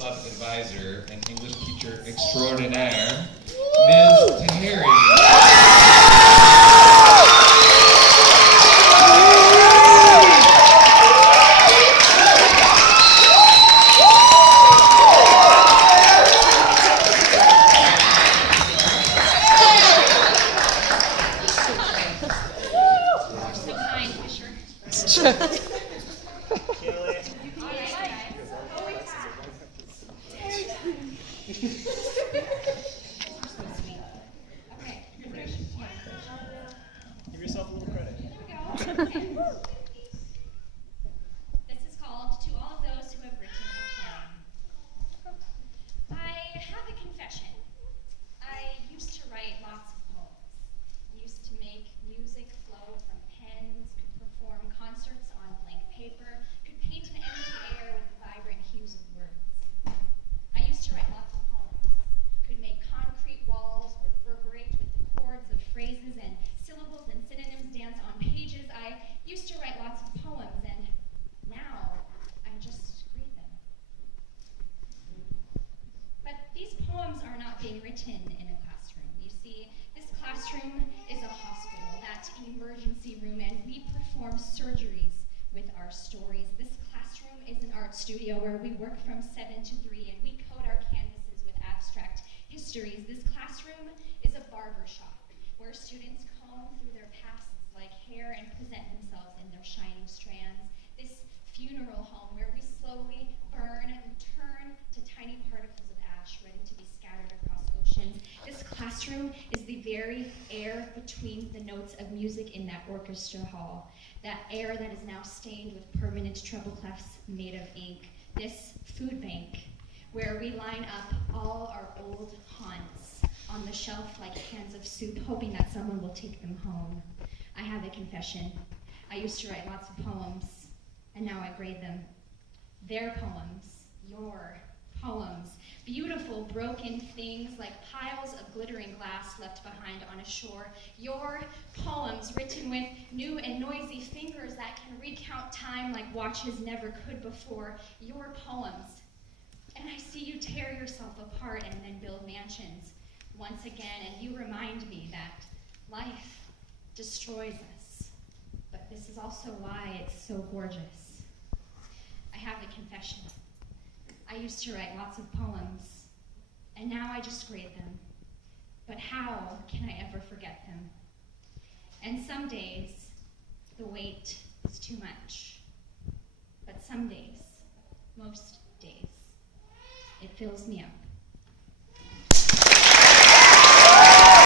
club advisor and English teacher extraordinaire, Ms. Taheri. Give yourself a little credit. This is called To All of Those Who Have Written a Poem. I have a confession. I used to write lots of poems. Used to make music flow from pens, could perform concerts on blank paper, could paint an empty air with the vibrant hues of words. I used to write lots of poems. Could make concrete walls reverberate with the chords of phrases and syllables and synonyms dance on pages. I used to write lots of poems, and now I just read them. But these poems are not being written in a classroom. You see, this classroom is a hospital, that emergency room, and we perform surgeries with our stories. This classroom is an art studio where we work from 7 to 3, and we coat our canvases with abstract histories. This classroom is a barber shop where students comb through their pasts like hair and present themselves in their shining strands. This funeral home where we slowly burn and turn to tiny particles of ash ready to be scattered across oceans. This classroom is the very air between the notes of music in that orchestra hall, that air that is now stained with permanent treble clefs made of ink. This food bank where we line up all our old haunts on the shelf like cans of soup, hoping that someone will take them home. I have a confession. I used to write lots of poems, and now I grade them. Their poems, your poems, beautiful broken things like piles of glittering glass left behind on a shore. Your poems written with new and noisy fingers that can recount time like watches never could before. Your poems. And I see you tear yourself apart and then build mansions once again, and you remind me that life destroys us, but this is also why it's so gorgeous. I have a confession. I used to write lots of poems, and now I just grade them. But how can I ever forget them? And some days, the weight is too much. But some days, most days, it fills me up.